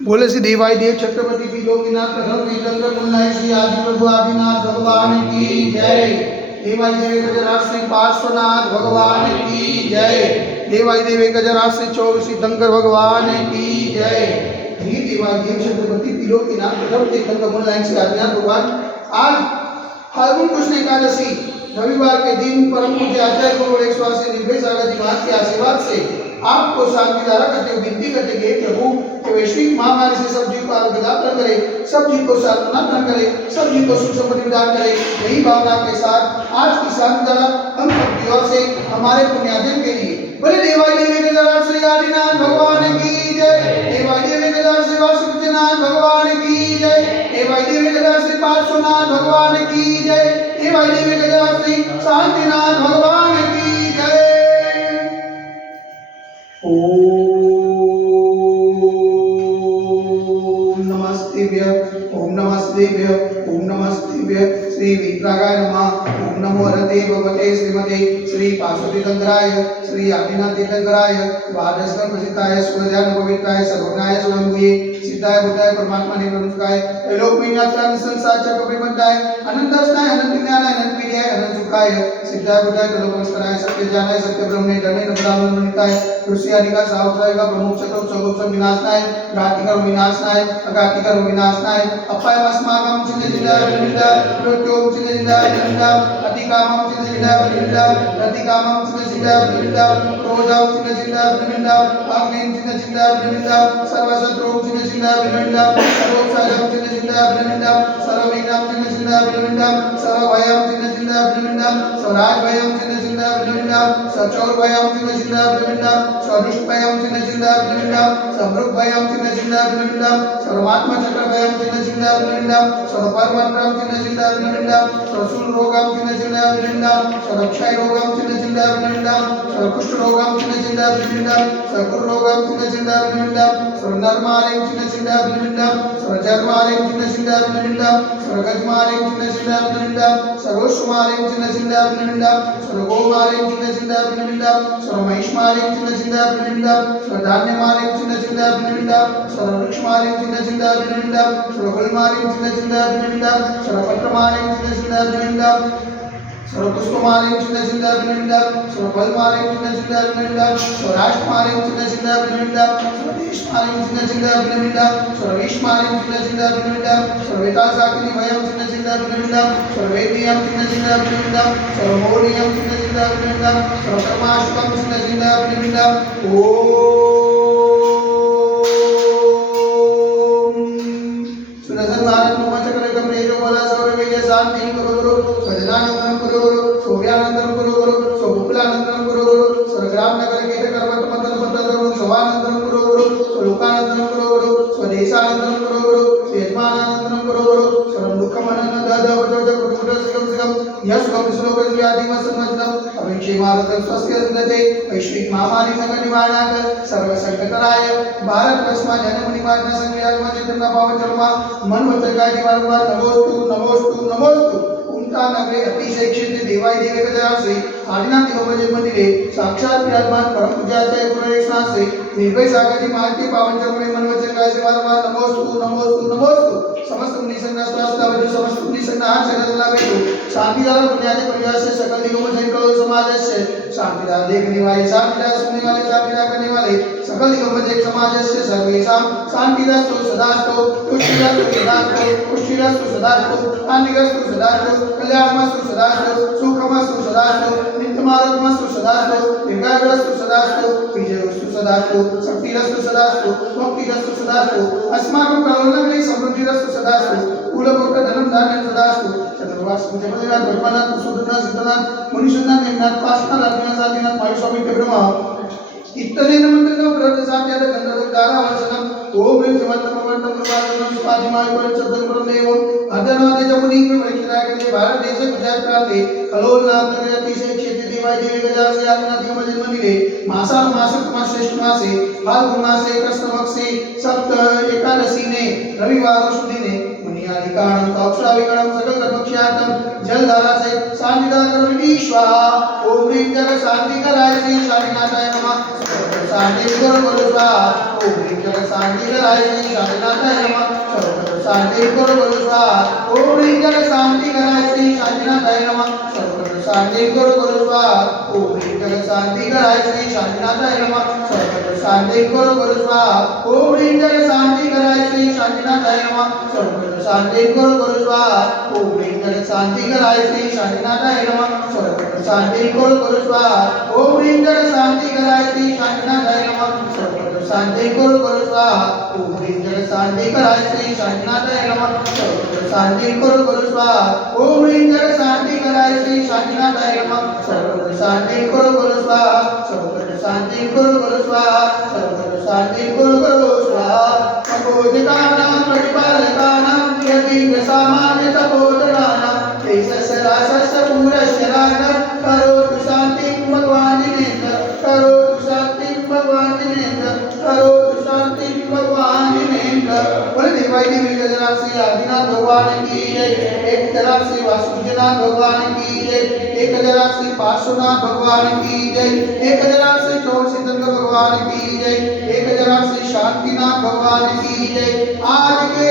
बोले श्री देवाई देव छत्रपति त्रिलोकीनाथ प्रथम तीर्थंकर मुन्नाई श्री आदि प्रभु आदिनाथ भगवान की जय। देवाई देव गजराज श्री पार्श्वनाथ भगवान की जय। देवाई देव गजराज श्री चौबीस तीर्थंकर भगवान की जय। देवाई देव छत्रपति त्रिलोकीनाथ प्रथम तीर्थंकर मुन्नाई श्री आदिनाथ भगवान। आज फाल्गुन कृष्ण एकादशी रविवार के दिन परम पूज्य आचार्य गुरु 180 निर्भय सागर जी महाराज के आशीर्वाद से आपको शांति धारा करते हुए विनती करते हैं प्रभु कि वैश्विक महामारी से सब जीव को आरोग्य दान करे, सब जीव को सांत्वना प्रदान करे, सब जीव को सुख समृद्धि प्रदान करे। यही भावना के साथ आज की शांति धारा हम सब की ओर से हमारे पुण्यार्जन के लिए बोले देवाई देवी गजराज श्री आदिनाथ भगवान की जय। देवाई देवी गजराज श्री वासुदेवनाथ भगवान की जय। देवाई देवी गजराज श्री पार्श्वनाथ भगवान की जय। देवाई देवी गजराज श्री शांतिनाथ भगवान की जय। ओम नमस्तेभ्य, ओम नमस्तेभ्य, ओम नमस्तेभ्य। श्री वित्रागाय नमः। ओम नमो हरते भगवते श्रीमते श्री पार्श्वतीर्थंकराय श्री आदिनाथ तीर्थंकराय द्वादशकं प्रसिद्धाय सुरध्यान पवित्राय सर्वज्ञाय स्वयंभुये सिद्धाय बुद्धाय परमात्मने प्रमुखाय त्रैलोक विज्ञात्रान संसार चक्र प्रबंधाय अनंतस्नाय अनंत विज्ञानाय अनंत विद्याय अनंत सुखाय सिद्धाय बुद्धाय त्रैलोकस्कराय सत्य ज्ञानाय सत्य ब्रह्मे धर्मे नमदामनिताय ऋषि आदिका सावत्राय का प्रमुख चक्र सगोत्सव विनाशनाय घातिकर विनाशनाय अघातिकर विनाशनाय अपाय अस्माकं चिन्ह जिंदा विनिंदा मृत्युम चिन्ह जिंदा विनिंदा अतिकामं चिन्ह जिंदा विनिंदा प्रतिकामं चिन्ह जिंदा विनिंदा क्रोधं चिन्ह जिंदा विनिंदा अग्निं चिन्ह जिंदा विनिंदा सर्वशत्रुं चिन्ह जिंदा विनिंदा सर्वोपसादं चिन्ह जिंदा विनिंदा सर्वविघ्नं चिन्ह जिंदा विनिंदा सर्वभयं चिन्ह जिंदा विनिंदा स्वराजभयं चिन्ह जिंदा विनिंदा सचौरभयं चिन्ह जिंदा विनिंदा स्वदुष्टभयं चिन्ह जिंदा विनिंदा समृद्धभयं चिन्ह जिंदा विनिंदा सर्वात्मा चक्रभयं चिन्ह जिंदा विनिंदा सर्वपरमंत्रं चिन्ह जिंदा विनिंदा सर्वशूल रोगं चिन्ह जिंदा विनिंदा सर्वक्षय रोगं चिन्ह जिंदा विनिंदा सर्वकुष्ठ रोगं चिन्ह जिंदा विनिंदा सर्वकुर रोगं चिन्ह जिंदा विनिंदा सर्वनर्मालयं चिन्ह जिंदा विनिंदा सर्वजर्मालयं चिन्ह जिंदा विनिंदा सर्वगजमालयं चिन्ह जिंदा विनिंदा सर्वोष्मालयं चिन्ह जिंदा विनिंदा सर्वगोमालयं चिन्ह जिंदा विनिंदा सर्वमहिष्मालयं चिन्ह जिंदा विनिंदा सर्वधान्यमालयं चिन्ह जिंदा विनिंदा सर्ववृक्षमालयं चिन्ह जिंदा विनिंदा सर्वफलमालयं चिन्ह जिंदा विनिंदा सर्वपत्रमालयं चिन्ह जिंदा विनिंदा सर्वपुष्पमालयं चिन्ह जिंदा विनिंदा सर्वफलमालयं चिन्ह जिंदा विनिंदा सर्वराष्ट्रमालयं चिन्ह जिंदा विनिंदा सर्वदेशमालयं चिन्ह जिंदा विनिंदा सर्वविश्वमालयं चिन्ह जिंदा विनिंदा सर्वेतासाकिनी भयं चिन्ह जिंदा विनिंदा सर्वेदियं चिन्ह जिंदा विनिंदा सर्वमोनियं चिन्ह जिंदा विनिंदा सर्वकर्माशुकं चिन्ह जिंदा विनिंदा सुदर्शन भारत मोहचक्रकं तेजो बल सर्ववेद शांति गुरु सजनानंदं गुरु सोव्यानंदं गुरु सोपुलानंदं गुरु सर्वग्राम नगर केत कर्मत मंत्र पत्र शवानंदं गुरु लोकानंदं गुरु स्वदेशानंदं गुरु यजमानंदं गुरु सर्व दुःखमनन दद वजज गुरु सिगम यस्कम श्लोक व्याधि वसमजनम अभिषेक भारत स्वस्य सदते वैश्विक महामारी संकट निवारणार्थ सर्व संकटराय भारत वर्षमा जन्म निवारण संग्राम चेतना पावन जन्मा मन वचन काय निवारण नमोस्तु नमोस्तु नमोस्तु उमटा नगरे अतिशय क्षेत्र देवाई देवी गजराज श्री आदिनाथ दिगंबर मंदिरे साक्षात विराजमान परम पूज्याचार्य गुरु 180 निर्भय सागर जी महाराज के पावन चरणों मन वचन काय निवारण नमोस्तु नमोस्तु नमोस्तु समस्त मुनि संघ स्वास्थ्य वजु समस्त मुनि संघ हाथ से लागे शांति दार पुण्यादि परिवार से सकल दिगंबर सहित समाज से शांति दार देखने वाले शांति दार सुनने वाले शांति दार करने वाले सकल दिगंबर एक समाज से सर्वेषां शांतिरस्तु सदास्तु पुष्टिरस्तु सदास्तु पुष्टिरस्तु सदास्तु शांतिरस्तु सदास्तु कल्याणमस्तु सदास्तु सुखमस्तु सदास्तु नित्यमारोग्यमस्तु सदास्तु दीर्घायुरस्तु सदास्तु विजयोस्तु सदास्तु शक्तिरस्तु सदास्तु भक्तिरस्तु सदास्तु अस्माकं करुणाग्नि समृद्धिरस्तु सदास्तु कुलगोत्र धनं धान्यं सदास्तु चतुर्वास मुझे भगवान सुदना सिद्धनाथ मुनिषनाथ मेघनाथ पाशनाथ अग्निनाथ साधीनाथ मायुस्वामी के ब्रह्मा इत्तनेन मंत्रनो व्रत साध्याद गंधर्व दारावचनम ओम ह्रीं समर्थम प्रवर्तम प्रभावम स्वादिमाय परचतन परमेवम अधनादे जमुनी में वृक्षराय के भारत देश गुजरात प्रांते कलोल नाम नगर अतिशय क्षेत्र देवाई देवी गजराज से आदिनाथ दिगंबर जन्म मिले मासाल मासक मास श्रेष्ठ मासे फाल्गुन मासे कृष्ण पक्षे सप्त एकादशी ने रविवार सुदी ने मुनियादि कारणम अक्षराविकरणम सकल कर्मक्षयातम जल धारा से शांतिदा करो स्वाहा ओम ह्रीं जग शांति कराय श्री शांतिनाथाय नमः। शांति गुरु गुरु स्वाहा ओम ह्रीं जगत शांति कराय श्री शांतिनाथाय नमः सर्वत्र शांति गुरु गुरु स्वाहा ओम ह्रीं जगत शांति कराय श्री शांतिनाथाय नमः सर्वत्र शांति गुरु गुरु स्वाहा ओम ह्रीं जगत शांति कराय श्री शांतिनाथाय नमः सर्वत्र शांति गुरु गुरु स्वाहा ओम ह्रीं जगत शांति कराय श्री शांतिनाथाय नमः सर्वत्र शांति गुरु गुरु स्वाहा ओम ह्रीं जगत शांति कराय श्री शांतिनाथाय नमः सर्वत्र शांति गुरु गुरु स्वाहा ओम ह्रीं जगत शांति कराय श्री शांतिनाथाय नमः सर्वत्र शांति गुरु गुरु स्वाहा ओम ह्रीं जगत शांति कराय श्री शांतिनाथाय नमः सर्वत्र शांति गुरु गुरु स्वाहा ओम ह्रीं जगत शांति कराय श्री शांतिनाथाय नमः सर्वत्र शांति गुरु गुरु स्वाहा सर्वत्र शांति गुरु गुरु स्वाहा सर्वत्र शांति गुरु गुरु स्वाहा तपोधिकानां प्रतिपालकानां यतीन्द्र सामान्य तपोधनानां देशस्य राशस्य पूरस्य राज्ञः करोतु शान्तिं भगवान् जिनेन्द्र करोतु शान्तिं भगवान् जिनेन्द्र करोतु शान्तिं भगवान् जिनेन्द्र बोले देवाई देवी गजरा श्री आदिनाथ भगवान की जय एक गजरा श्री वासुदेवनाथ भगवान की जय एक गजरा श्री पार्श्वनाथ भगवान की जय एक गजरा श्री चौसितंग भगवान की जय एक गजरा श्री शांतिनाथ भगवान की जय आज के